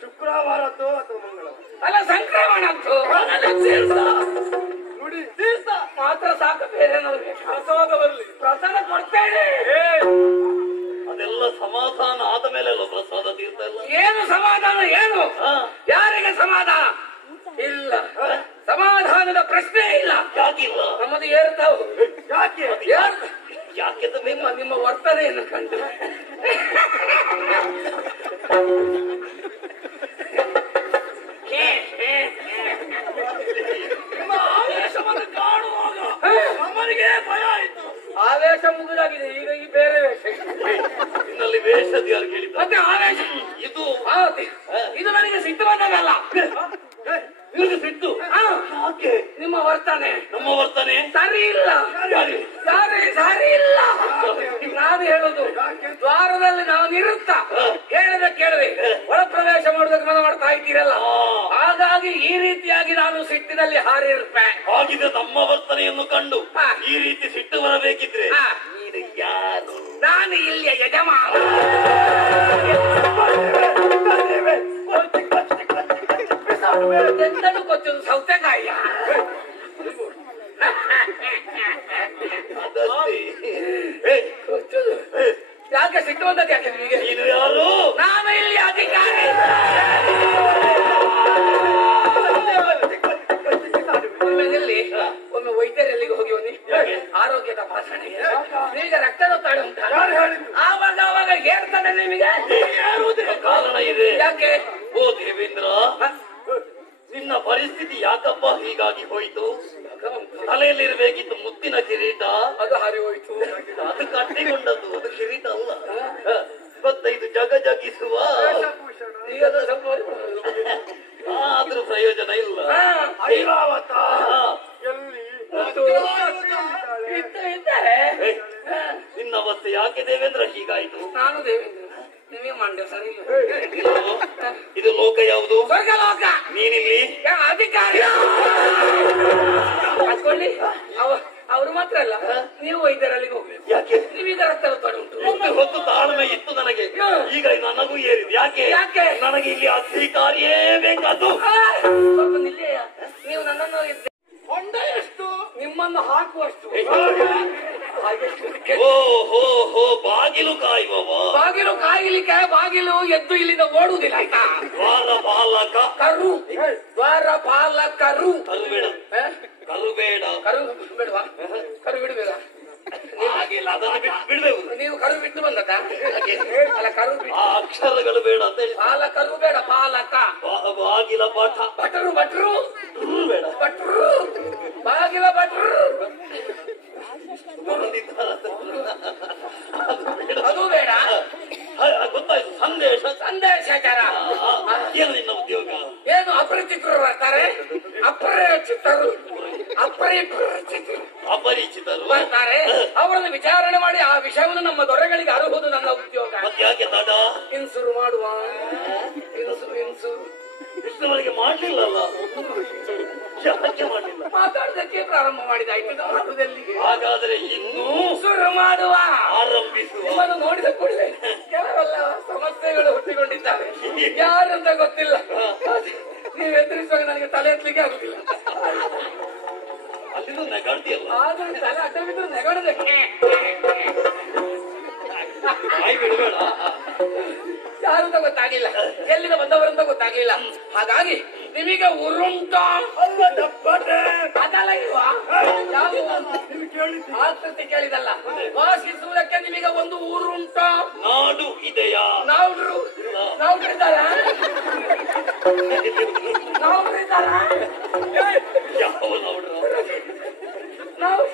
ಶುಕ್ರವಾರದ್ದು ಅಥವಾ ಮಂಗಳವಾರ ಅಲ್ಲ ಸಂಕ್ರಮಣದ್ದು ನೋಡಿ ತೀರ್ಥ ಮಾತ್ರ ಸಾಕು, ಬೇರೆ ಪ್ರಸಾದ ಬರಲಿ. ಪ್ರಸಾದ ಕೊಡ್ತೇನೆ. ಅದೆಲ್ಲ ಸಮಾಧಾನ ಆದ ಮೇಲೆ ಅಲ್ಲ ಪ್ರಸಾದ ತೀರ್ಥ ಎಲ್ಲ. ಏನು ಸಮಾಧಾನ? ಏನು ಯಾರಿಗೆ ಸಮಾಧಾನ ಇಲ್ಲ? ಸಮಾಧಾನದ ಪ್ರಶ್ನೆ ಇಲ್ಲ. ಯಾಕಿಲ್ಲ? ನಮ್ಮದು ಏರ್ತಾವು. ಯಾಕೆ ಯಾಕೆ ನಿಮ್ಮ ವರ್ತನೆಯನ್ನು ಕಂಡು ನಿಮ್ಮ ಆವೇಶವನ್ನು ಕಾಣುವಾಗ ನಮ್ಮನಿಗೆ ಭಯ ಆಯ್ತು. ಆವೇಶ ಮುಗಿದಾಗಿದೆ, ಈಗ ಈ ಬೇರೆ ವೇಷ. ಇನ್ನಲ್ಲಿ ವೇಷದ ಯಾರು ಕೇಳಿದ? ಮತ್ತೆ ಆವೇಶ ಇದು ನನಗೆ ಸಿಟ್ಟು ಬಂದಾಗಲ್ಲ. ನಿಮಗೆ ಸಿಟ್ಟು ಯಾಕೆ? ನಿಮ್ಮ ವರ್ತನೆ. ನಮ್ಮ ವರ್ತನೆ ಸರಿ ಇಲ್ಲ, ಸರಿ ಇಲ್ಲ. ನಾನು ಹೇಳುದು, ದ್ವಾರದಲ್ಲಿ ನಾವು ನಿರುತ್ತ ಕೇಳದೆ ಕೇಳದೆ ಒಳ ಪ್ರವೇಶ ಮಾಡೋದಕ್ಕೆ ಮನ ಮಾಡ್ತಾ ಇದ್ದೀರಲ್ಲ, ಹಾಗಾಗಿ ಈ ರೀತಿಯಾಗಿ ನಾನು ಸಿಟ್ಟಿನಲ್ಲಿ ಹಾರಿರ್ಪೆ. ಹಾಗಿದ್ರೆ ನಮ್ಮ ವರ್ತನೆಯನ್ನು ಕಂಡು ಈ ರೀತಿ ಸಿಟ್ಟು ಬರಬೇಕಿದ್ರೆ ನೀನು ಯಾರು? ನಾನು ಇಲ್ಲಿಯ ಯಜಮಾನ. ಎಂತನು ಗೊತ್ತಿದ್ದು ಸೌತೆಕಾಯಿಯ ಯಾಕೆ ಸಿಟ್ಟು ಬಂದದ್ದು? ಯಾಕೆ ನಿಮಗೆ? ನೀನು ಯಾರು? ನಾನು ಇಲ್ಲಿ ಅಧಿಕಾರಿ. ಒಮ್ಮೆ ವೈದ್ಯರಲ್ಲಿಗೆ ಹೋಗಿ ಬನ್ನಿ, ಆರೋಗ್ಯ ತಪಾಸಣೆಗೆ. ಈಗ ರಕ್ತದೊತ್ತಡ ಉಂಟ, ಆವಾಗ ಆವಾಗ ಏರ್ತದೆ ನಿಮಗೆ. ಕಾರಣ ಇದೆ. ಯಾಕೆ? ಓ ದೇವೇಂದ್ರ, ನಿನ್ನ ಪರಿಸ್ಥಿತಿ ಯಾಕಪ್ಪ ಹೀಗಾಗಿ ಹೋಯ್ತು? ತಲೆಯಲ್ಲಿರ್ಬೇಕಿತ್ತು ಮುತ್ತಿನ ಕಿರೀಟ, ಅದು ಹಾರಿ ಹೋಯ್ತು. ಅದು ಕಟ್ಟಿಕೊಂಡದ್ದು, ಅದು ಕಿರೀಟ ಅಲ್ಲ. 25 ಜಗ ಜಗಿಸುವ ಈಗ ಅದು ಸ್ವಲ್ಪ ಆದ್ರೂ ಪ್ರಯೋಜನ ಇಲ್ಲ. ಐರಾವತ ಇದ್ದಾರೆ. ನಿನ್ನ ಅವಸ್ಥೆ ಯಾಕೆ ದೇವೇಂದ್ರ ಹೀಗಾಯ್ತು? ನಾನು ದೇವೇಂದ್ರ, ನಿಮಗೆ ಮಂಡ್ಯ ಸರಿ ಇಲ್ಲ. ಇದು ಲೋಕ ಯಾವುದು? ಸ್ವರ್ಗಲೋಕ. ನೀನಿಲ್ಲಿ ಅಧಿಕಾರಿ ಹಾಕೊಳ್ಳಿ. ಅವರು ಮಾತ್ರ ಅಲ್ಲ, ನೀವು ವೈದ್ಯರಲ್ಲಿಗೆ ಹೋಗ್ಬೇಕು. ಯಾಕೆ? ನೀವೀಗ ರಕ್ತದೊತ್ತಡ ಉಂಟು. ಹೊತ್ತು ತಾಳ್ಮೆ ಇತ್ತು ನನಗೆ, ಈಗ ನನಗೂ ಏರಿದೆ. ಯಾಕೆ? ನನಗೆ ಇಲ್ಲಿ ಅಧಿಕಾರಿಯೇ ಬೇಕಾದ್ದು. ಸ್ವಲ್ಪ ನಿಲ್ಲೆಯ, ನೀವು ನನ್ನನ್ನು ಹೊಂಡ ಎಷ್ಟು? ನಿಮ್ಮನ್ನು ಹಾಕುವಷ್ಟು. ಓಹೋ, ಬಾಗಿಲು ಕಾಯುವವ? ಬಾಗಿಲು ಕಾಯಲಿಕ್ಕೆ ಬಾಗಿಲು ಎದ್ದು ಇಲ್ಲಿಂದ ಓಡುವುದಿಲ್ಲ, ಆಯ್ತಾ? ದ್ವಾರಪಾಲಕ ಕರು, ದ್ವಾರಪಾಲಕರು. ಕರು ಬೇಡ, ಕರು ಬೇಡ. ಕರು ಬೇಡವಾ? ಕರು ಬಿಡಬೇಡ. ಆಗಿಲ್ಲ, ಅದನ್ನು ಬಿಡ್ಬೇಕು. ನೀವು ಕರು ಬಿಟ್ಟು ಬಂದದ? ಅಲ್ಲ, ಕರು ಬಿಟ್ಟು. ಆ ಅಕ್ಷರಗಳು ಬೇಡ ಅಂತ ಹೇಳಿ. ಪಾಲಕರು ಬೇಡ, ಪಾಲಕ. ಬಾಗಿಲ ಪಾಠ. ಭಟ್ರು ಬೇಡ, ಭಟ್ರು ಬಾಗಿಲ ಭಟ್ರು. ಅದು ಬೇಡ. ಗೊತ್ತಾಯ್ತು. ಸಂದೇಶಕರ. ಏನು ನಿನ್ನ ಉದ್ಯೋಗ? ಏನು ಅಪರಿಚಿತರು ಬರ್ತಾರೆ? ಅಪರಿಚಿತರು ಬರ್ತಾರೆ. ಅವರನ್ನು ವಿಚಾರಣೆ ಮಾಡಿ ಆ ವಿಷಯವನ್ನು ನಮ್ಮ ದೊರೆಗಳಿಗೆ ಅರುಹುದು ನನ್ನ ಉದ್ಯೋಗ. ಯಾಕೆ ತಡ? ಇನ್ಸುರು ಮಾಡುವ. ಇನ್ಸು ಇಷ್ಟವರೆಗೆ ಮಾಡಲಿಲ್ಲಲ್ಲ? ಯಾಕೆ ಮಾಡಲಿಲ್ಲ? ಮಾತಾಡೋದಕ್ಕೆ ಪ್ರಾರಂಭ ಮಾಡಿದಾಯ್ತು. ಹಾಗಾದ್ರೆ ಇನ್ನೂ ಶುರು ಮಾಡುವ, ಆರಂಭಿಸುವ. ನಿಮ್ಮನ್ನು ನೋಡಿದ ಕೂಡಲೇ ಕೆಲವೆಲ್ಲ ಸಮಸ್ಯೆಗಳು ಹುಟ್ಟಿಕೊಂಡಿದ್ದಾವೆ. ಯಾರಂತ ಗೊತ್ತಿಲ್ಲ. ನೀವು ಎದುರಿಸುವಾಗ ನನಗೆ ತಲೆ ಎತ್ತಲಿಕ್ಕೆ ಆಗುದಿಲ್ಲ. ಅಲ್ಲಿಂದ ನೆಗಾಡ್ತೀಯಲ್ಲ. ಆದ್ರೆ ತಲೆ ಅಡ್ಡ ಬಿದ್ದು ನೆಗಡದೆ. ಬಾಯಿ ಬಿಡಬೇಡ. ಯಾರು ಅಂತ ಗೊತ್ತಾಗಿಲ್ಲ, ಎಲ್ಲಿಂದ ಬಂದವರಂತ ಗೊತ್ತಾಗ್ಲಿಲ್ಲ. ಹಾಗಾಗಿ ನಿಮಗೆ ಉರುಂಟ ಅದಲ್ಲ ಇಲ್ವಾ? ಆಕೃತಿ ಕೇಳಿದಲ್ಲ, ವಾಸಿಸುವುದಕ್ಕೆ ನಿಮಗೆ ಒಂದು ಊರುಂಟ? ನಾಡು ಇದೆಯಾ? ನಾವ್ರು ನಾವ್ರಿದ್ದಾರ? ನಾವ್ರಿದ್ದಾರ? ಯಾವ ನಾಡು? ನಾವು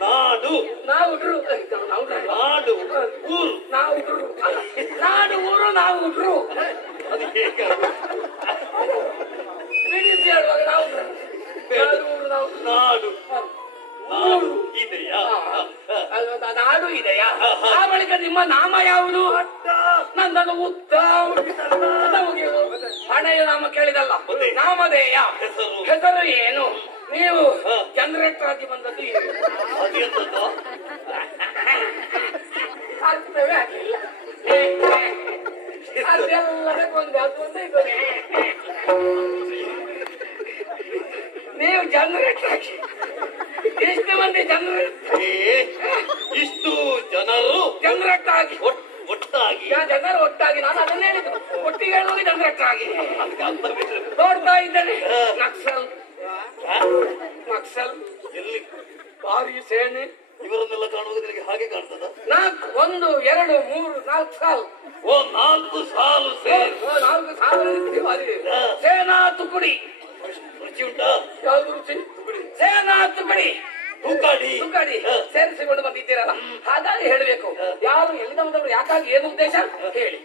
ನಾಡು ನಾವುಡ್ರು ನಾಡು ಊರು ನಾವುಡ್ರು ನಾಡು ಊರು ನಾವುಡ್ರು ಅದು ಹೇಗೆ? ಬಿಡಿಸಿ ಹೇಳುವಾಗ ನಾವುಡ್ರು ನಾಡು ಊರು ನಾವು ನಾಡು ನಾಡು ಇದೆಯಾ? ನಾಡು ಇದೆಯಾ? ಆ ಬಳಿಕ ನಿಮ್ಮ ನಾಮ ಯಾವುದು? ನಂದನ್ನು ಉತ್ತ ಹಣೆಯ ನಾಮ ಕೇಳಿದಲ್ಲ, ನಾಮಧೇಯ ಹೆಸರು ಏನು? ನೀವು ಜನರೇಟರ್ ಆಗಿ ಬಂದದ್ದು ಅರ್ಥವೇ ಆಗಲಿಲ್ಲ. ಅದೆಲ್ಲದಕ್ಕೊಂದು ಅದು ಒಂದೇ ಇದ್ದಾರೆ. ನೀವು ಜನರೇಟರ್ ಆಗಿ ಎಷ್ಟು ಮಂದಿ ಜನರೇಟರ್, ಇಷ್ಟು ಜನರು ಜನರೇಟರ್ ಆಗಿ ಒಟ್ಟಾಗಿ ಜನರು ಒಟ್ಟಾಗಿ, ನಾನು ಅದನ್ನ ಹೇಳಿದ್ದು, ಒಟ್ಟಿಗೆ ಹೇಳುವಾಗ ಜನರೇಟರ್ ಆಗಿ ನೋಡ್ತಾ ಇದ್ದೇನೆ. ನಕ್ಸಲ್ ನಕ್ಸಲ್ ಎಲ್ಲಿ ಭಾರಿ ಸೇನೆ ಇವರನ್ನೆಲ್ಲ ಕಾಣುವುದು ನಿನಗೆ ಹಾಗೆ ಕಾಣ್ತದ? 1 2 3 4 ಸಾಲು. ಓ 4 ಸಾಲು ಸೇನೆ. 4 ಸಾಲು ಸೇನಾ ತುಕಡಿ. ರುಚಿ ಉಂಟಾ? ಯಾವ್ದು ರುಚಿ? ಸೇನಾ ತುಕಡಿ ತುಕಡಿ ತುಕಡಿ ಸೇರಿಸಿಕೊಂಡು ಬಂದಿದ್ದೀರಲ್ಲ, ಹಾಗಾಗಿ ಹೇಳಬೇಕು. ಯಾರು ಎಲ್ಲಿಂದ ಬಂದವರು, ಯಾಕಾಗಿ, ಏನು ಉದ್ದೇಶ ಹೇಳಿ.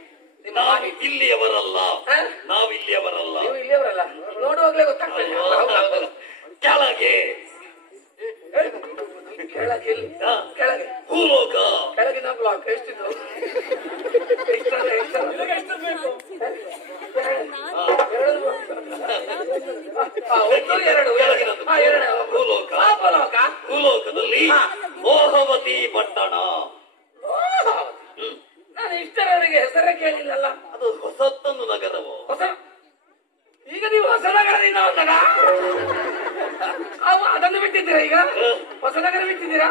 ನಾವು ಇಲ್ಲಿಯವರಲ್ಲ, ನಾವು ಇಲ್ಲಿಯವರಲ್ಲ. ನೀವು ಇಲ್ಲಿಯವರಲ್ಲ, ನೋಡುವಾಗಲೇ ಗೊತ್ತಾಗ್ತದೆ. ಕೆಳಗೆ ಕೆಳಗೆ ಕೆಳಗೆ ಭೂಲೋಕ, ಕೆಳಗಿನ ಬ್ಲಾಕ್ ಎಷ್ಟಿದ್ದು? ಭೂಲೋಕ. ಭೂಲೋಕದಲ್ಲಿ ಮೋಹವತಿ ಪಟ್ಟಣ. ನಾನು ಇಷ್ಟರವರೆಗೆ ಹೆಸರೇ ಕೇಳಿಲ್ಲಲ್ಲ. ಅದು ಹೊಸತ್ತೊಂದು ನಗರವು. ಹೊಸ, ಈಗ ನೀವು ಹೊಸ ನಗರದಿಂದ ಬಂದಾಗ ಅದನ್ನು ಬಿಟ್ಟಿದ್ದೀರಾ? ಈಗ ಹೊಸ ನಗರ ಬಿಟ್ಟಿದ್ದೀರಾ?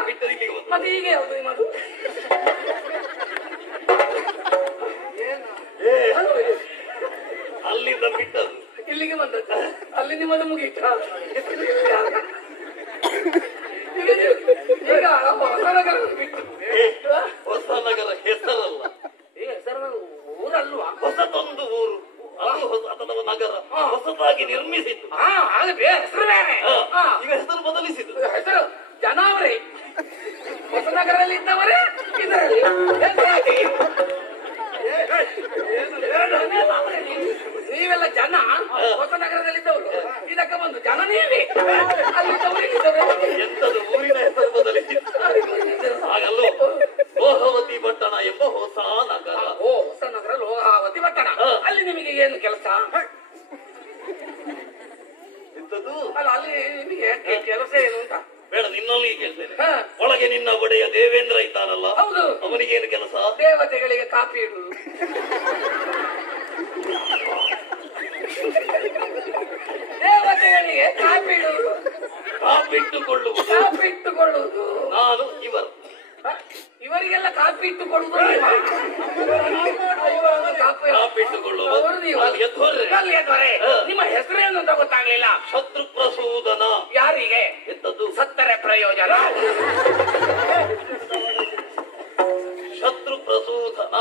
ಮತ್ತೆ ಈಗ ಯಾವುದು ನಿಮ್ಮದು? ಅಲ್ಲಿಂದ ಬಿಟ್ಟದ್ದು ಇಲ್ಲಿಗೆ ಬಂದದ್ದು, ಅಲ್ಲಿ ನಿಮ್ಮದು ಮುಗೀತ. ಈಗ ಹೊಸ ನಗರ ಬಿಟ್ಟು ಹೊಸ ನಗರ ಹೆಸರಲ್ಲ, ಈ ಹೆಸರು ಊರಲ್ವಾ? ಹೊಸದೊಂದು ಊರು, ಅದು ಹೊಸದೊಂದು ನಗರ ಹೊಸದಾಗಿ ನಿರ್ಮಿಸಿದ್ದು. ಹೆಸರು ಬೇರೆ, ಈಗ ಹೆಸರು ಬದಲಿಸಿದ್ದು. ಹೆಸರು ಜನಾವರೇ. ಹೊಸ ನಗರದಲ್ಲಿ ಇದ್ದವರೇ ಇದರಲ್ಲಿ ನೀವೆಲ್ಲ ಜನ, ಹೊಸ ನಗರದಲ್ಲಿದ್ದವರು ಇದಕ್ಕೆ ಬಂದು ಜನ ನೀವೇ ಅಲ್ಲಿದ್ದವರು. ಎಂತದು ಊರಿನ ಹೆಸರು ಬದಲಿಸಿದ್ದು? ಹಾಗಲ್ಲೋ, ಲೋಹಾವತಿ ಪಟ್ಟಣ ಎಂಬ ಹೊಸ ನಗರ. ಓ, ಹೊಸ ನಗರ ಲೋಹಾವತಿ ಪಟ್ಟಣ. ಅಲ್ಲಿ ನಿಮಗೆ ಏನು ಕೆಲಸ? ಎಂತದು ಅಲ್ಲ, ಅಲ್ಲಿ ನಿಮಗೆ ಕೆಲಸ ಏನು ಅಂತ ಬೇಡ, ನಿನ್ನಲ್ಲಿ ಕೇಳ್ತೇನೆ. ಒಳಗೆ ನಿನ್ನ ಒಡೆಯ ದೇವೇಂದ್ರ ಇದ್ದಾನಲ್ಲ, ಹೌದು, ಅವನಿಗೇನು ಕೆಲಸ? ದೇವತೆಗಳಿಗೆ ಕಾಪಿ ಇಡುವುದು. ದೇವತೆಗಳಿಗೆ ಕಾಪಿ ಇಡುವುದು, ಕಾಪಿಟ್ಟುಕೊಳ್ಳುವುದು. ಕಾಪಿಟ್ಟುಕೊಳ್ಳುವುದು. ನಾನು ಇವರು ಇವರಿಗೆಲ್ಲ ಕಾಪಿ ಇಟ್ಟುಕೊಳ್ಳುವುದು. ನಿಮ್ಮ ಹೆಸರೇನು ಅಂತ ಗೊತ್ತಾಗ್ಲಿಲ್ಲ. ಶತ್ರು ಪ್ರಸೂದನ. ಯಾರಿಗೆ? ಎಂತದ್ದು? ಸತ್ತರೆ ಪ್ರಯೋಜನ. ಶತ್ರು ಪ್ರಸೂದನ.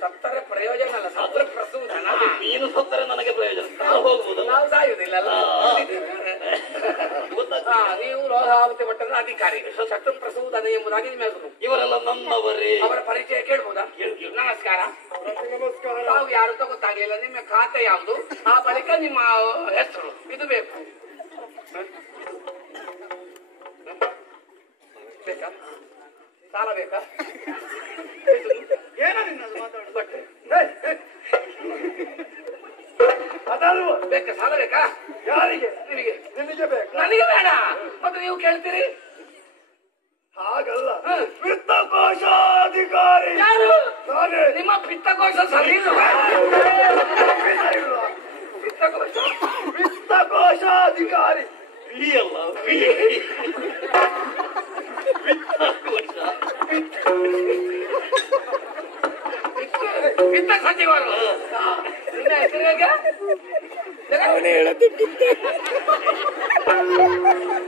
ಸತ್ತರೆ ಪ್ರಯೋಜನ ಅಲ್ಲ, ಶತ್ರು ಪ್ರಸೂದನ. ನೀನು ಸತ್ತರೆ ನನಗೆ ಪ್ರಯೋಜನ, ನಾವು ಹೋಗುವುದಲ್ಲ. ನಾವು ಸಾಯುವುದಿಲ್ಲ. ನೀವು ಲೋಹಾವತಿ ಪಟ್ಟಣದ ಅಧಿಕಾರಿ. ಶತ್ರು ಪ್ರಸೂದನ ಎಂಬುದಾಗಿ ನಿಮ್ಮ ಹೆಸರು. ಇವರೆಲ್ಲ ನನ್ನವರೇ. ಅವರ ಪರಿಚಯ ಕೇಳ್ಬೋದಾ? ನಮಸ್ಕಾರ. ನಾವು ಯಾರು ಅಂತ ಗೊತ್ತಾಗ್ಲಿಲ್ಲ. ನಿಮ್ಮ ಖಾತೆ ಯಾವುದು, ಆ ಬಳಿಕ ನಿಮ್ಮ ಹೆಸರು, ಇದು ಬೇಕು. ಬೇಕಾ? ಸಾಲ ಬೇಕಾ? ಏನೋ ನಿನ್ನದು ಮಾತಾಡು. ಬಟ್ಟೆ ಅದಲ್ವ ಬೇಕಾ? ಸಾಲ ಬೇಕಾ? ಯಾರಿಗೆ? ನಿಮಗೆ. ನಿನಗೆ ಬೇಕು, ನನಗೆ ಬೇಡ. ಮತ್ತೆ ನೀವು ಕೇಳ್ತೀರಿ? ಹಾಗಲ್ಲ. ವಿತ್ತಕೋಶಾಧಿಕಾರಿ ಯಾರು? ನಾನೇ. ನಿಮ್ಮ ಪಿತ್ತಕೋಶ ಸರಿ ಇಲ್ವಾ? ಪಿತ್ತಕೋಶ ವಿತ್ತಕೋಶಾಧಿಕಾರಿ ಅಧಿಕಾರಿ ವಿ ಅಲ್ಲ ವಿತ್ತ ವಿತ್ತ ಸಚಿವರು ನಿನ್ನ ಹೆಸರು ಹೇಗೆ?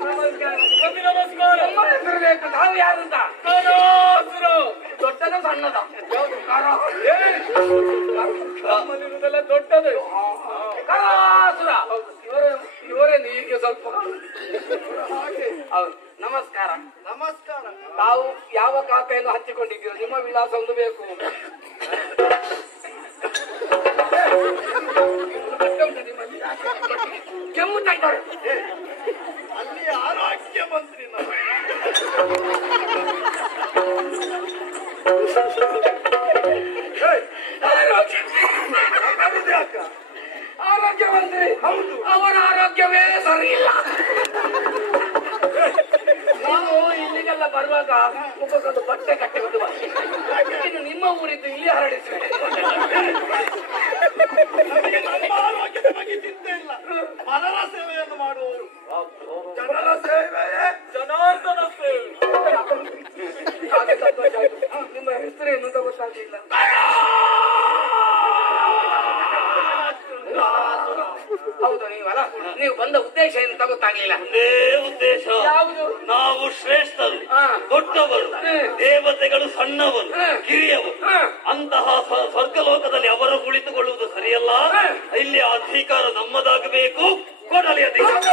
ನಮಸ್ಕಾರ. ನಮ್ಮ ಹೆಸರು ಬೇಕು. ನಾವು ಯಾರು ಅಂತ? ದೊಡ್ಡದ ಸಣ್ಣದ? ನಮ್ಮಲ್ಲಿರುವುದೆಲ್ಲ ದೊಡ್ಡದು. ಕರಾಸುರ. ಇವರೇ ಹೀಗೆ ಸ್ವಲ್ಪ. ಹೌದು. ನಮಸ್ಕಾರ. ನಮಸ್ಕಾರ. ತಾವು ಯಾವ ಖಾತೆಯನ್ನು ಹಂಚಿಕೊಂಡಿದ್ದೀರೋ ನಿಮ್ಮ ವಿಳಾಸ ಒಂದು ಬೇಕು. ಕೆಮ್ಮುತ್ತಾ ಇದ್ದಾರೆ. ಅಲ್ಲಿ ಆರೋಗ್ಯ ಮಂತ್ರಿ ಆರೋಗ್ಯ ಮಂತ್ರಿ. ಹೌದು. ಅವರ ಆರೋಗ್ಯವೇ ಸರಿ ಇಲ್ಲ. ನಾನು ಇಲ್ಲಿಗೆಲ್ಲ ಬರುವಾಗ ಮುಖಕ್ಕೊಂದು ಬಟ್ಟೆ ಕಟ್ಟಿಕೊಂಡು ಇನ್ನು ನಿಮ್ಮ ಊರಿದ್ದು ಇಲ್ಲಿ ಹರಡಿಸಿದೆ. ಆರೋಗ್ಯದ ಬಗ್ಗೆ ಚಿಂತೆ ಇಲ್ಲ. ಜನರ ಸೇವೆಯನ್ನು ಮಾಡುವವರು. ಜನರ ಸೇವೆಯೇ ಜನಾರ್ದನ ಸೇವೆ. ಹಾಗೆ ಸಂತೋಷ ಆಯ್ತು. ನಿಮ್ಮ ಹೆಸರು ಏನು ಅಂತ ಗೊತ್ತಾಗಲಿಲ್ಲ. ಹೌದು ನೀವಲ್ಲ. ನೀವು ಬಂದ ಉದ್ದೇಶ ಏನು ಅಂತ ಗೊತ್ತಾಗ್ಲಿಲ್ಲ. ಒಂದೇ ಉದ್ದೇಶ. ಯಾವುದು? ನಾವು ಶ್ರೇಷ್ಠರು, ದೊಡ್ಡವರು, ದೇವತೆಗಳು ಸಣ್ಣವರು, ಕಿರಿಯವರು. ಅಂತಹ ಸ್ವರ್ಗಲೋಕದಲ್ಲಿ ಅವರು ಕುಳಿತುಕೊಳ್ಳುವುದು ಸರಿಯಲ್ಲ. ಇಲ್ಲಿ ಅಧಿಕಾರ ನಮ್ಮದಾಗಬೇಕು. ಕೊಡಲಿ ಅಧಿಕಾರ.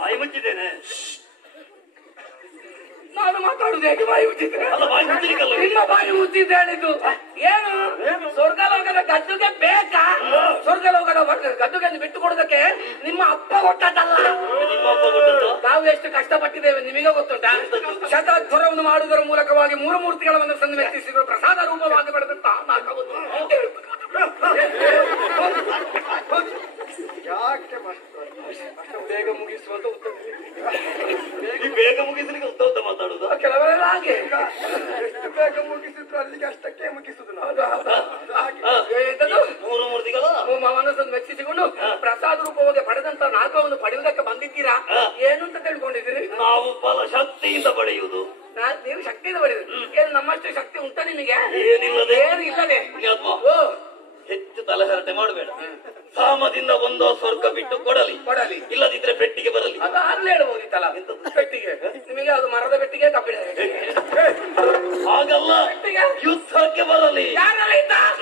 ಬಾಯಿ ಮುಚ್ಚಿದ್ದೇನೆ. ನಾನು ಮಾತಾಡುದು ಹೇಗೆ ಬಾಯಿ ಮುಚ್ಚಿದ್ರೆ? ಅಲ್ಲ, ಬಾಯಿ ಮುಚ್ಚಲಿಕ್ಕಲ್ಲ. ನಿಮ್ಮ ಬಾಯಿ ಮುಚ್ಚಿದ್ದು ಹೇಳಿದ್ದು ಏನು? ಸ್ವರ್ಗಲೋಕದ ಗದ್ದುಗೆ ಬೇಕಾ? ಸ್ವರ್ಗಲೋಕದ ಗದ್ದುಗೆ ಬಿಟ್ಟು ಕೊಡೋದಕ್ಕೆ ನಿಮ್ಮ ಅಪ್ಪ ಕೊಟ್ಟದ್ದಲ್ಲ. ನಿಮ್ಮ ಅಪ್ಪ ಕೊಟ್ಟದ್ದು? ನಾವು ಎಷ್ಟು ಕಷ್ಟಪಟ್ಟಿದ್ದೇವೆ ನಿಮಗೆ ಗೊತ್ತುಂಟಾ? ಶತಜ್ವರವನ್ನು ಮಾಡುವುದರ ಮೂಲಕವಾಗಿ ಮೂರು ಮೂರ್ತಿಗಳ ಮನಸ್ಸನ್ನು ವ್ಯಕ್ತಿಸಿರುವ ಪ್ರಸಾದ ರೂಪವಾಗಿ ಪಡೆದಂತಹ ನಾಲ್ಕವನ್ನು ಯಾಕೆ ಅಷ್ಟು ಬೇಗ ಮುಗಿಸುವಂತ ಉತ್ತರ. ಬೇಗ ಮುಗಿಸ್ಲಿಕ್ಕೆ ಉದ್ದ ಮಾತಾಡುದು. ಕೆಲವರೆಲ್ಲ ಹಾಗೆ ಎಷ್ಟು ಬೇಗ ಮುಗಿಸಿದ್ರು ಅಲ್ಲಿಗೆ ಅಷ್ಟಕ್ಕೆ ಮುಗಿಸುದು ನಾವು. ಮೂರು ಮೂರ್ತಿಗಳು ಮನಸ್ಸನ್ನು ಮೆಚ್ಚಿಸಿಕೊಂಡು ಪ್ರಸಾದ ರೂಪವಾಗಿ ಪಡೆದಂತ ನಾಲ್ಕವನ್ನು ಪಡೆಯುವುದಕ್ಕೆ ಬಂದಿದ್ದೀರಾ? ಏನು ಅಂತ ತಿಳ್ಕೊಂಡಿದ್ದೀರಿ? ನಾವು ಬಲ ಶಕ್ತಿಯಿಂದ ಪಡೆಯುವುದು. ನೀವು ಶಕ್ತಿಯಿಂದ ಪಡೆಯುದು. ಏನು ನಮ್ಮಷ್ಟು ಶಕ್ತಿ ಉಂಟ ನಿಮಗೆ? ಏನಿಲ್ಲದೆ. ಏನು ಇಲ್ಲದೆ. ಓ, ಹೆಚ್ಚು ತಲೆಹರಟೆ ಮಾಡಬೇಡ. ಸಾಮದಿಂದ ಒಂದೋ ಸ್ವರ್ಗ ಬಿಟ್ಟು ಕೊಡಲಿ. ಇಲ್ಲದಿದ್ರೆ ಪೆಟ್ಟಿಗೆ ಬರಲಿ. ಅದು ಆಗ್ಲೇ ಹೇಳ್ಬೋದಿತ್ತಲ್ಲ. ಪೆಟ್ಟಿಗೆ ನಿಮಗೆ ಅದು ಮರದ ಪೆಟ್ಟಿಗೆ ಕಬ್ಬಿಣ ಹಾಗಲ್ಲ, ಯುದ್ಧಕ್ಕೆ ಬರಲಿ.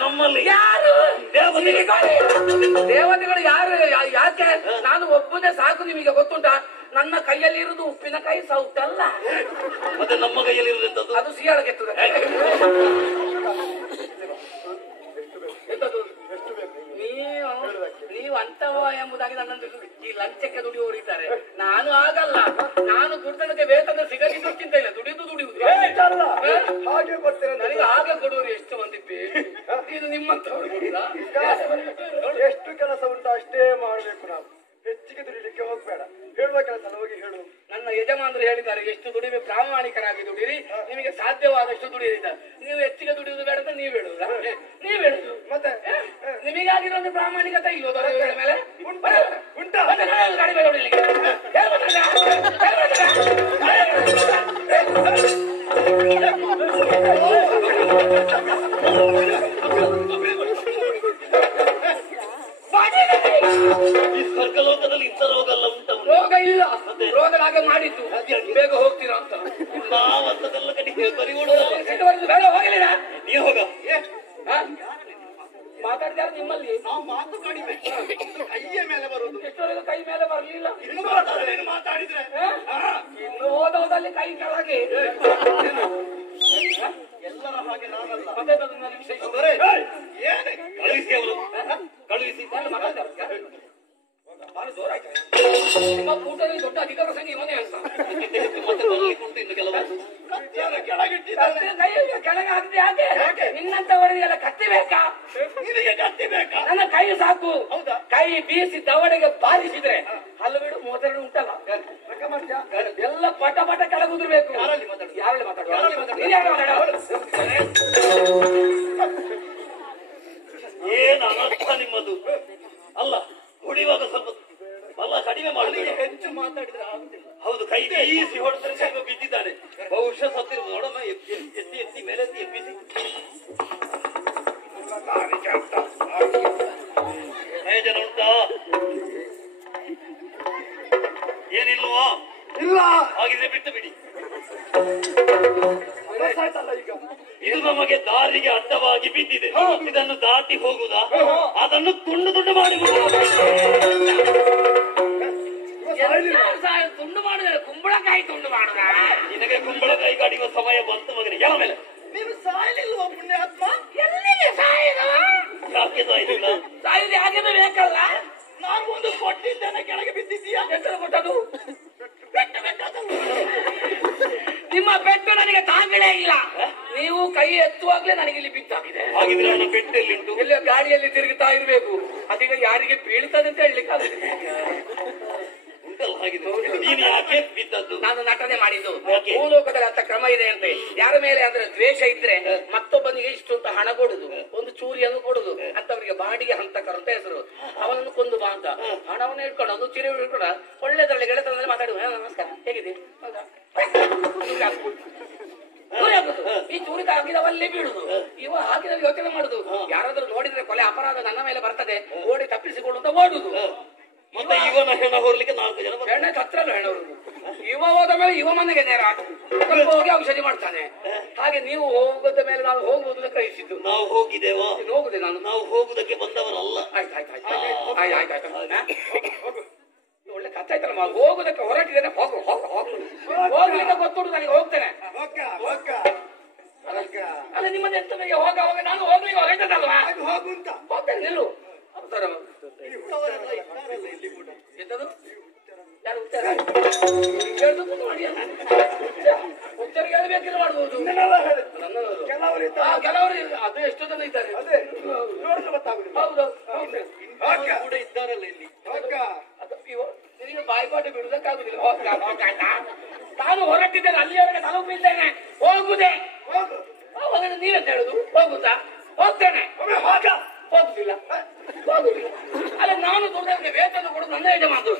ನಮ್ಮಲ್ಲಿ ಯಾರು? ದೇವತೆಗಳು. ದೇವತೆಗಳು ಯಾರು? ಯಾಕೆ? ನಾನು ಒಬ್ಬನೇ ಸಾಕು. ನಿಮಗೆ ಗೊತ್ತುಂಟಾ? ನನ್ನ ಕೈಯಲ್ಲಿ ಇರುವುದು ಉಪ್ಪಿನಕಾಯಿ ಸೌಟಲ್ಲ. ಮತ್ತೆ ನಮ್ಮ ಕೈಯಲ್ಲಿ ಇರುವಂತದ್ದು ಅದು ಸಿಯಾಳ ಕೆತ್ತದ. ನೀವು ಅಂತವ ಎಂಬುದಾಗಿ ನನ್ನನ್ನು ಈ ಲಂಚಕ್ಕೆ ದುಡಿಯುವವರು ಇದ್ದಾರೆ. ನಾನು ಆಗಲ್ಲ. ನಾನು ದುಡ್ದಕ್ಕೆ ವೇತನ ಸಿಗಲಿದ್ದು ಚಿಂತೆ ಇಲ್ಲ. ದುಡಿಯುವುದು ಹಾಗೆ ಬರ್ತೇನೆ. ನನಗೆ ಆಗ ಕೊಡುವರು ಎಷ್ಟು ಮಂದಿ ಬೇಕು. ಇದು ನಿಮ್ಮಂತವರು ಎಷ್ಟು ಕೆಲಸ ಉಂಟು ಅಷ್ಟೇ ಮಾಡ್ಬೇಕು. ನಾವು ಹೆಚ್ಚಿಗೆ ದುಡಿಲಿಕ್ಕೆ ಹೋಗ್ಬೇಡ. ಹೇಳುವ ಕೆಲಸ ಹೋಗಿ ಹೇಳು. ನನ್ನ ಯಜಮಾನರು ಹೇಳಿದ್ದಾರೆ, ಎಷ್ಟು ದುಡಿಮೆ ಪ್ರಾಮಾಣಿಕರಾಗಿ ದುಡಿರಿ, ನಿಮಗೆ ಸಾಧ್ಯವಾದಷ್ಟು ದುಡಿಯಿದ್ದಾರೆ. ನೀವು ಹೆಚ್ಚಿಗೆ ದುಡಿಯುವುದು ಬೇಡ ಅಂತ ನೀವು ಹೇಳುವುದಾ? ನೀವು ಹೇಳುದು ಮತ್ತೆ ನಿಮಗಾಗಿರೋದು ಪ್ರಾಮಾಣಿಕತೆ ಇಲ್ಲೋ? ದೊರೆಯುವ ಮೇಲೆ ಉಂಟಾ? ಗಾಡಿ ಮೇಲೆ ಹೊಡಿಲಿಕ್ಕೆ ಈ ಸ್ವರ್ಗಲೋಕದಲ್ಲಿ ಇಂಥ ರೋಗ ಎಲ್ಲ ಉಂಟು. ರೋಗ ಇಲ್ಲ. ರೋಗ ಹಾಗೆ ಮಾಡಿದ್ದು ಬೇಗ ಹೋಗ್ತೀರಾ ಅಂತ ನಾವು ಅಂತದೆಲ್ಲ ಕಡೆಗೆ ಬರಿ ಓಡೋದಲ್ಲ. ಬೇಗ ಹೋಗಲಿಲ್ಲ. ನೀವು ಹೋಗ. ಮಾತಾಡ್ತಾರೆ ನಿಮ್ಮಲ್ಲಿ. ನಾವು ಮಾತು ಕಡಿಮೆ, ಕೈಯ ಮೇಲೆ ಬರುದು. ಎಷ್ಟವರೆಗೂ ಕೈ ಮೇಲೆ ಬರಲಿಲ್ಲ. ಇನ್ನು ಮಾತಾಡಿದ್ರೆ ಇನ್ನು ಹೋದವದಲ್ಲಿ ಕೈ ಕೆಳಗೆ. ಎಲ್ಲರ ಹಾಗೆ ನಾನಲ್ಲ. ಮತ್ತೆ ನನಗೆ ವಿಷಯ ಏನೇ ಕಳುಹಿಸಿ, ಅವರು ಕಳುಹಿಸಿ. ನಿಮ್ಮ ಕೂಟದಲ್ಲಿ ದೊಡ್ಡ ಅಧಿಕಾರ ಸಂಖ್ಯೆ ಇವನೇ ಅಂತ ಮತ್ತೆ ಬರ್ಲಿಕ್ಕೆ ಉಂಟು ಇನ್ನು ಕೆಲವರು. ಕೆಳಗಿಟ್ಟಿದ್ದಾನೆ. ಕೆಳಗೆ ಹಾಕಿದ್ರೆ ಯಾಕೆ? ನಿನ್ನಂತವರಿಗೆಲ್ಲ ಕತ್ತಿ ಬೇಕಾ? ನಿನಗೆ ಗಟ್ಟಿ ಬೇಕಾ? ನನ್ನ ಕೈ ಸಾಕು. ಹೌದಾ? ಕೈ ಬೀಸಿ ದವಡೆಗೆ ಬಾರಿಸಿದ್ರೆ ಹಲ್ಲು ಬಿಡು 32 ಉಂಟಲ್ಲ ಎಲ್ಲ ಪಟ ಪಟ ಕೆಳಗೆ ಉದುರ್ಬೇಕು. ಯಾರಲ್ಲಿ ಮಾತಾಡುವ? ಏನ್ ಅನರ್ಥ ನಿಮ್ಮದು. ಅಲ್ಲ, ಕುಡಿಯುವ ಮಾತಾಡಿದ್ರೆ ಆಗುದಿಲ್ಲ. ಹೌದು, ಕೈ ಬೀಸಿ ಹೊಡೆದ್ರೆ ಕೈ ಬಿದ್ದಿದ್ದಾನೆ. ಬಹುಶಃ ಸತ್ತಿರ್ಬೋದು. ನೋಡಮ್ಮ, ಎತ್ತಿ ಮೇಲೆ ಎಬ್ಬಿಸಿ. ಪ್ರಯೋಜನ ಉಂಟಾ? ಏನಿಲ್ವಾ? ಇಲ್ಲ. ಹಾಗಿದ್ರೆ ಬಿಟ್ಟು ಬಿಡಿ. ಆಯ್ತಲ್ಲ ಈಗ. ಇದು ನಮಗೆ ದಾರಿಗೆ ಅಡ್ಡವಾಗಿ ಬಿದ್ದಿದೆ. ಇದನ್ನು ದಾಟಿ ಹೋಗುದಾ? ಅದನ್ನು ತುಂಡು ತುಂಡು ಮಾಡಿ ತುಂಡು ಮಾಡುದ, ಕುಂಬಳಕಾಯಿ ತುಂಡು ಮಾಡುದ. ನಿನಗೆ ಕುಂಬಳಕಾಯಿ ಕಡಿಯುವ ಸಮಯ ಬಂತು ಮಗನೇ. ಯಾವ ಮೇಲೆ ನೀನು ಸಾಯಲಿಲ್ವ ಪುಣ್ಯಾತ್ಮ? ಎಲ್ಲಿಗೆ ಸಾಯುದು? ಯಾಕೆ ಸಾಯಿಲ್ಲ? ಸಾಯುದು ಯಾಕೆ ಬೇಕಲ್ಲ? ನಾನು ಒಂದು ಕೊಟ್ಟಿದ್ದೇನೆ, ಕೆಳಗೆ ಬಿದ್ದಿದ್ದೀಯಾ? ಎಂತ ಕೊಟ್ಟದು? ನಿಮ್ಮ ಪೆಟ್ಟು ನನಗೆ ತಾಂಗಳೇ ಇಲ್ಲ. ನೀವು ಕೈ ಎತ್ತುವಾಗ್ಲೇ ನನಗೆ ಇಲ್ಲಿ ಬಿದ್ದಾಗಿದೆ. ಹಾಗಿದ್ರೆ ಅವನ ಪೆಟ್ಟೆಲ್ಲಿಂಟು? ಎಲ್ಲ ಗಾಡಿಯಲ್ಲಿ ತಿರುಗುತ್ತಾ ಇರ್ಬೇಕು. ಅದೀಗ ಯಾರಿಗೆ ಬೀಳ್ತದೆ ಅಂತ ಹೇಳಲಿಕ್ಕೆ ಆಗುದಿಲ್ಲ. ಉಂಟಲ್ಲ ಹಾಗಿದ್ರೆ. ನೀನು ಯಾಕೆ ಬಿದ್ದದ್ದು? ನಾನು ನಟನೆ ಮಾಡಿದ್ದು. ಯಾಕೆ? ಭೂಲೋಕದಲ್ಲಿ ಅಂತ ಕ್ರಮ ಇದೆ ಅಂತೆ. ಯಾರ ಮೇಲೆ ಅಂದ್ರೆ ದ್ವೇಷ ಇದ್ರೆ ಮತ್ತೊಬ್ಬನಿಗೆ ಇಷ್ಟು ಅಂತ ಹಣ ಕೊಡುದು, ಒಂದು ಚೂರಿಯನ್ನು ಕೊಡುದು ಅಂತವರಿಗೆ ಬಾಡಿಗೆ ಹಂತಕರು ಅಂತ ಹೆಸರು. ಅವನನ್ನು ಕೊಂದು ಬಾ ಅಂತ ಹಣವನ್ನು ಇಟ್ಕೊಂಡು ಒಂದು ಚಿರಿ ಇಟ್ಕೊಂಡ ಒಳ್ಳೆದ್ರಲ್ಲಿ ಗೆಳೆತನದಲ್ಲಿ ಮಾತಾಡುವ. ನಮಸ್ಕಾರ, ಹೇಗಿದೆ? ಹೌದಾ? ಈ ಚೂರಿ ಹಾಕಿದವಲ್ಲೇ ಬೀಳುದು. ಇವ ಹಾಕಿದ ಯೋಚನೆ ಮಾಡುದು. ಯಾರಾದ್ರೂ ನೋಡಿದ್ರೆ ಕೊಲೆ ಅಪರಾಧ ನನ್ನ ಮೇಲೆ ಬರ್ತದೆ, ಓಡಿ ತಪ್ಪಿಸಿಕೊಳ್ಳುತ್ತ ಓಡುದು. ಮತ್ತೆ ಇವನ ಹೆಣ ಹೊರಲಿಕ್ಕೆ 4 ಜನ ಹೆಣ್ಣೆ ಹತ್ರಲ್ಲ ಹೆಣ್ಣವರು. ಇವ ಹೋದ ಮೇಲೆ ಇವ ಮನೆಗೆ ನೇರ ಹೋಗಿ ಔಷಧಿ ಮಾಡ್ತಾನೆ. ಹಾಗೆ ನೀವು ಹೋಗೋದ ಮೇಲೆ ನಾನು ಹೋಗುವುದಕ್ಕೆ ಕಳಿಸಿದ್ದು. ನಾವು ಹೋಗಿದ್ದೇವಾ? ಹೋಗುದೆ ನಾನು. ನಾವು ಹೋಗುದಕ್ಕೆ ಬಂದವರಲ್ಲ. ಆಯ್ತಾಯ್ತು. ಒಳ್ಳೆ ಕಥೆ ಆಯ್ತಲ್ಲ. ಹೋಗುದಕ್ಕೆ ಹೊರಟಿದ್ದೇನೆ. ಹೋಗು ಹೋಗು ಹೋಗು. ಹೋಗ್ಲಿಕ್ಕೆ ಗೊತ್ತುಂಟು ನನಗೆ. ಹೋಗ್ತೇನೆ. ಅಲ್ಲ, ನಿಮ್ಮದು ಎಂತ ಬೇಗ ಹೋಗ ಹೋಗ. ನಾನು ಹೋಗ್ಲಿಕ್ಕೆ ಹೊರಟದಲ್ವಾ? ಹೋಗುಂತ ಹೋಗ್ತೇನೆ. ನಿಲ್ಲು. ಎಂತದು? ಯಾರು ಉತ್ತರ ಉತ್ತರ ಹೇಳ್ಬೇಕಿಲ್ಲ ಮಾಡ್ಬೋದು. ಕೆಲವರು ಅದು ಎಷ್ಟು ಜನ ಇದ್ದಾರೆ. ಹೌದು, ಕೂಡ ಇದ್ದಾರಲ್ಲ ಇಲ್ಲಿ. ನಿನಗೆ ಬಾಯಿಪಾಠ ಬಿಡುವುದಕ್ಕಾಗುದಿಲ್ಲ. ನಾನು ಹೊರಟಿದ್ದೇನೆ, ಅಲ್ಲಿಯವರೆಗೆ ತಲುಪಿದ್ದೇನೆ. ಹೋಗುದೇ ನೀವೆಂತ ಹೇಳುದು? ಹೋಗುತ್ತಾ? ಹೋಗ್ತೇನೆ. ಹೋಗುದಿಲ್ಲ. ಅಲ್ಲ, ನಾನು ದೊಡ್ಡವರಿಗೆ ವೇತನ ಕೊಡುದು ನನ್ನ ಯಜಮಾನರು.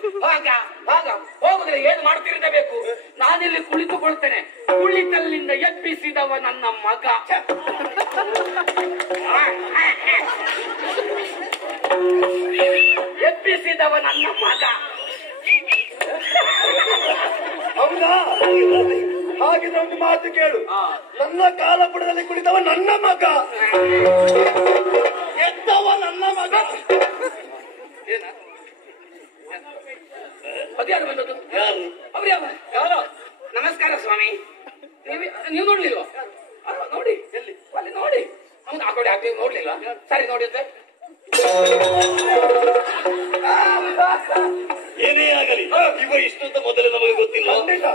ಹೋಗುದಿಲ್ಲ. ಏನು ಮಾಡ್ತಿರಬೇಕು? ನಾನಿಲ್ಲಿ ಕುಳಿತುಕೊಳ್ತೇನೆ. ಕುಳಿತಲ್ಲಿಂದ ಎಬ್ಬಿಸಿದವ ನನ್ನ ಮಗ. ಎಬ್ಬಿಸಿದವ ನನ್ನ ಮಗ. ಹೌದಾ? ಹಾಗಿದ್ರೆ ಒಂದು ಮಾತು ಕೇಳು. ನನ್ನ ಕಾಲಪುಟದಲ್ಲಿ ಕುಳಿತವ ನನ್ನ ಮಗ, ಎದ್ದವ ನನ್ನ ಮಗ. ಅದ್ಯಾರು ಬಂದದ್ದು? ಯಾರು? ಅವ್ರು ಯಾರೋ? ನಮಸ್ಕಾರ ಸ್ವಾಮಿ. ನೀವು ನೋಡ್ಲಿಲ್ವ? ನೋಡಿ, ಎಲ್ಲಿ? ಅಲ್ಲಿ ನೋಡಿ. ಹೌದು, ಆ ಕಡೆ ಹಾಕಿ ನೋಡ್ಲಿಲ್ಲ. ಸರಿ, ನೋಡಿ ಅಂತೆ. ಏನೇ ಆಗಲಿ, ಇವ ಇಷ್ಟು ಅಂತ ಮೊದಲೇ ನಮಗೆ ಗೊತ್ತಿಲ್ಲ.